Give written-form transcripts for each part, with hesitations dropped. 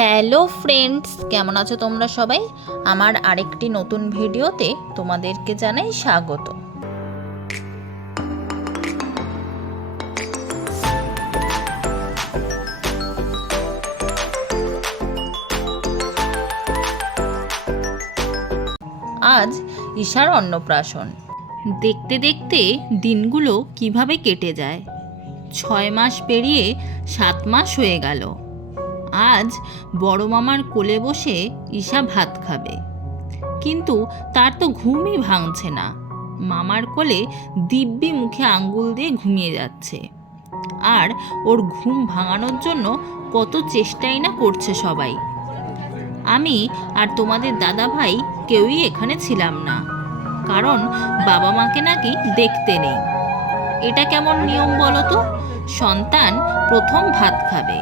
Hello friends, কেমন আছো তোমরা সবাই? আমার আরেকটি নতুন ভিডিওতে তোমাদেরকে জানাই স্বাগত। আজ ঈশার অন্নপ্রাশন। দেখতে দেখতে দিনগুলো কিভাবে কেটে যায়। 6 মাস পেরিয়ে 7 মাস হয়ে গেল। আজ বড় মামার কোলে বসে ঈশা ভাত খাবে, কিন্তু তার তো ঘুমই ভাঙছে না। মামার কোলে দিব্যি মুখে আঙ্গুল দিয়ে ঘুমিয়ে যাচ্ছে, আর ওর ঘুম ভাঙানোর জন্য কত চেষ্টাই না করছে সবাই। আমি আর তোমাদের দাদা ভাই কেউই এখানে ছিলাম না, কারণ বাবা মাকে নাকি দেখতে নেই। এটা কেমন নিয়ম বলো তো? সন্তান প্রথম ভাত খাবে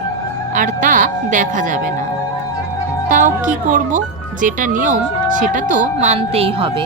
আর তা দেখা যাবে না। তাও কি করব, যেটা নিয়ম সেটা তো মানতেই হবে।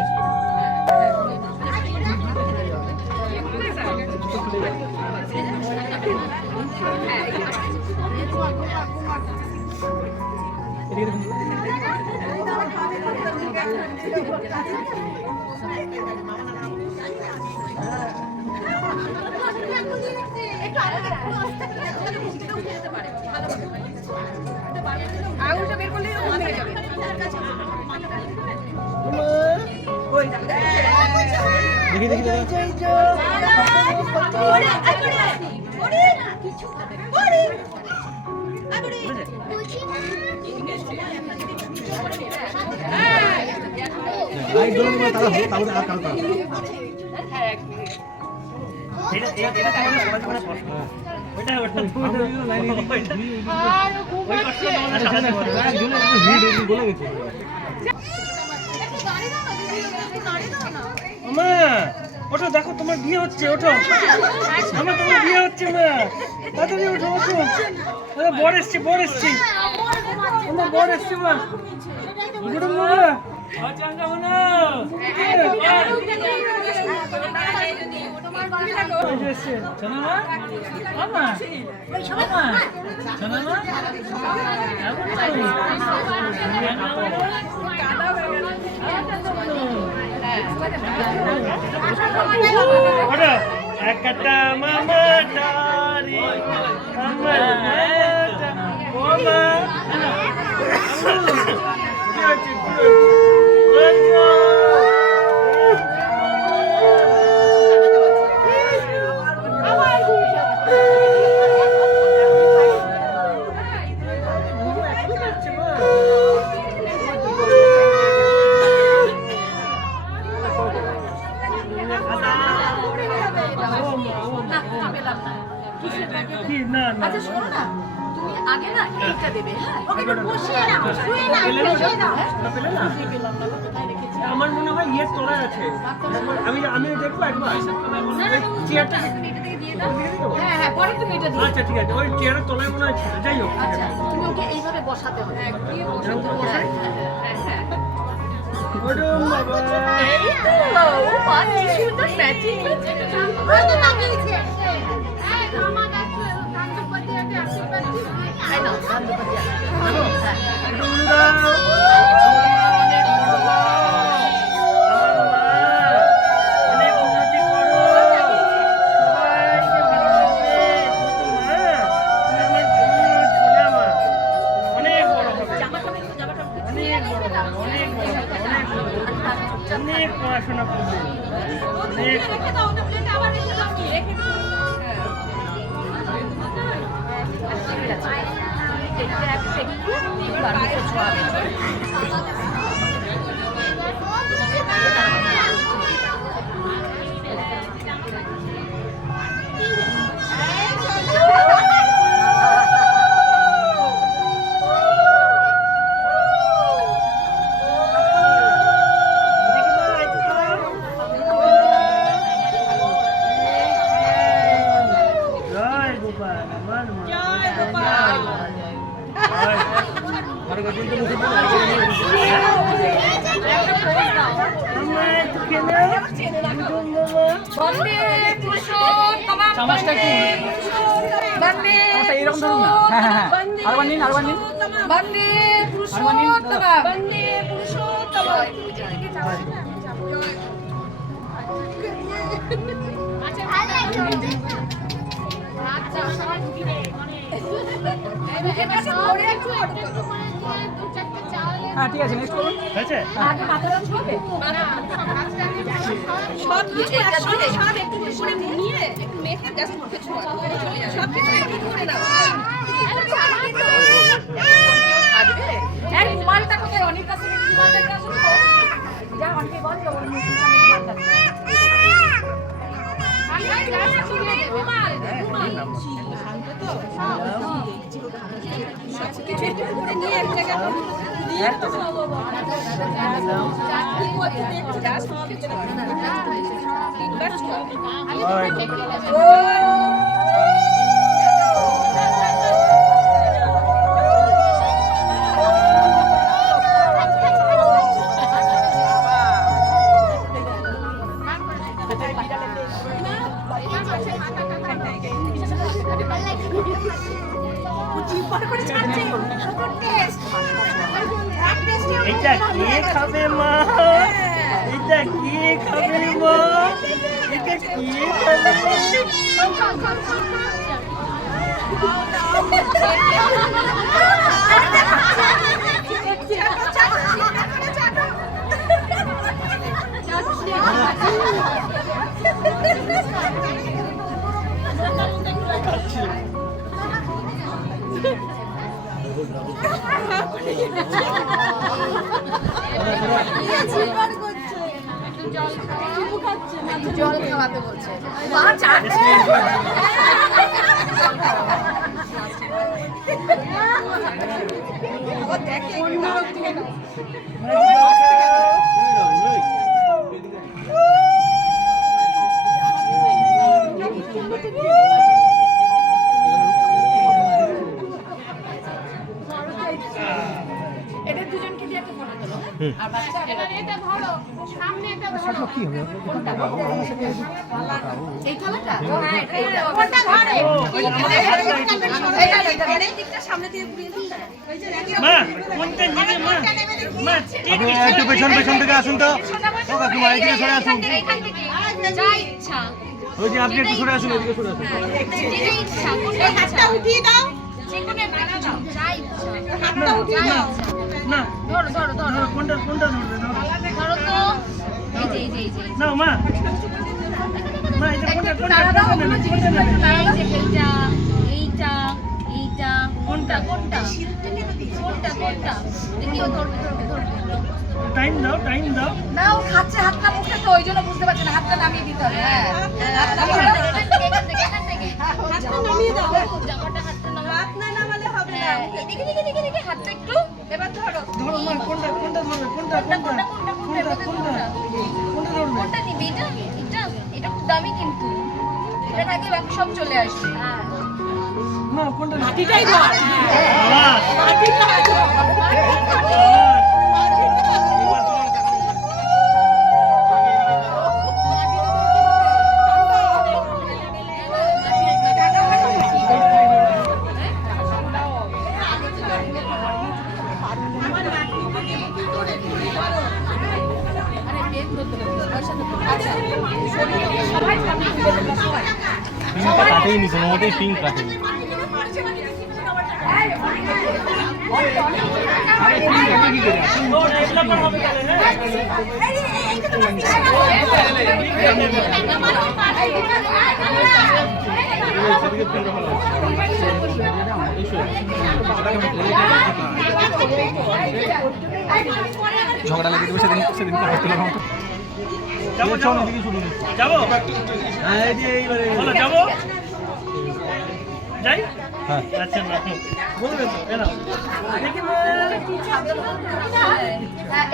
ওঠো, দেখো তোমার বিয়ে হচ্ছে। ওঠো আমার, তোমার বিয়ে হচ্ছে। মা তাড়াতাড়ি ওঠো, ওঠো। বর এসছে, বর এসছে, আমার বর এসছে। মা একটা মামা ডারি আমার আচ্ছা শোনো না, তুমি আগে না এইটা দেবে। হ্যাঁ, ওকে একটু বসিয়ে নাও, শুয়ে নাও, বসিয়ে নাও। আমার মনে হয় ইয়ের তলায় আছে। আমি দেখবো একবার চেয়ারটা। হ্যাঁ হ্যাঁ, পরে তুমি এটা দিও। আচ্ছা ঠিক আছে, ওই চেয়ারের তলায় মনে হয়। যাই হোক, আচ্ছা, তুমি ওকে এইভাবে বসাতে হবে। এই তো, ও মা কি সুন্দর ম্যাচিং হচ্ছে। ওই তো লাগিয়েছে। এই মামা যাচ্ছে, কান্দপতি আছে, আশীর্বাদ দিই। এই নাও কান্দপতি আছে। অনেক পড়াশোনা করবে, অনেক। বন্দে পুরুষোত্তমঃ, চামচটা একটু বন্দে এরকম ধরুন না। হ্যাঁ হ্যাঁ হ্যাঁ। আরবার নিন বন্দে পুরুষোত্তম বন্দে পুরুষোত্তম আচ্ছা সবাই ঘিরে এবার ধরে একটু দু চারটে চাল হ্যাঁ ঠিক আছে নেক্সট করুন হয়েছে আগে মাথাটা ছবে সব কিছু একসাথে সব একটু করে নিয়ে একটু মেখে জাস্ট মুখে ছোঁয়া চলে যাবে সব কিছু একটু করে নাও থাকবে এই রুমালটা কোথায় অনেক কাছে রুমালটা কাছে যা অনেকে বল যে ওর মুখে রুমালটা সব কিছু একটু করে নিয়ে এক জায়গায় দিয়ে এটা কে খাবে মা এটা কে খাবে মা এটা কে খাবে জল খাওয়াতে বলছে মা চাটছে ও দেখে এদের দুজনকে দিয়ে একটা ফটো তোলো আর বাচ্চা এটা ধরো সামনে এটা ধরো কি হবে এই থালাটা হ্যাঁ এটা কোনটা ধরে এই দিকটা সামনে দিয়ে ঘুরিয়ে দিন মা কোনটা নিবে মা মা আপনি একটু পেছন থেকে আসুন তো ও কাকিমা এদিকে সরে আসুন এখান থেকে যা ইচ্ছা ওই যে আপনি একটু সরে আসুন এদিকে সরে আসুন যেটা ইচ্ছা কোনটা হাতটা উঠিয়ে দাও যেকোনো একটা দাও যা ইচ্ছা হাতটা উঠিয়ে দাও না ধরো ধরো ধরো কোনটা ধরবে না ধরো তো এই যে না মা মা এটা কোনটা এই যে এইটা কোনটা দেখিও ধরবে টাইম দাও না ও খাচ্ছে হাতটা মুখে তো ওই জন্য বুঝতে পারছি না হাতটা নামিয়ে দিতে হবে হ্যাঁ এখান থেকে হাতটা নামিয়ে দাও জামাটা হাতটা নামাও হাত না নামালে হবে না দেখি হাতটা একটু এবার ধরো মা কোনটা ধরবে কোনটা ধরবে কোনটা নিবি এটা খুব দামি কিন্তু এটা থাকলে বাকি সব চলে আসবে মা কোনটা মাটিটাই ধর মাটিটাই ধর কাটেই নি কোনো মতেই পিঙ্ক কাটেনি ঝগড়া লেগে দেবে সেদিন যাবো যাবো যাই হ্যাঁ আচ্ছা না বলবে তো কেন দেখি মা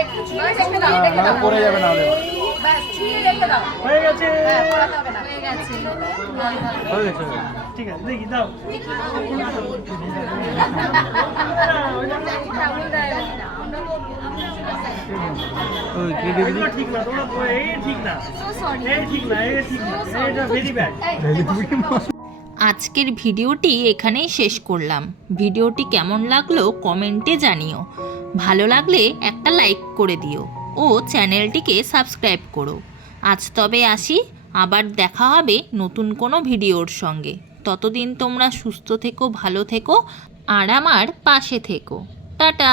একটু ছুঁয়ে রেখে দাও পড়ে যাবে না হলে বাস ছুঁয়ে রেখে দাও হয়ে গেছে পড়াতে হবে না হয়ে গেছে হয়ে গেছে ঠিক আছে দেখি দাও ওই ক্রেডিট এগুলো ঠিক না তোমরা এই ঠিক না সো সরি এই ঠিক না এটা ভেরি ব্যাড আর আজকের ভিডিওটি এখানেই শেষ করলাম। ভিডিওটি কেমন লাগলো কমেন্টে জানিও। ভালো লাগলে একটা লাইক করে দিও ও চ্যানেলটিকে সাবস্ক্রাইব করো। আজ তবে আসি, আবার দেখা হবে নতুন কোনো ভিডিওর সঙ্গে। ততদিন তোমরা সুস্থ থেকো, ভালো থেকো আর আমার পাশে থেকো। টাটা।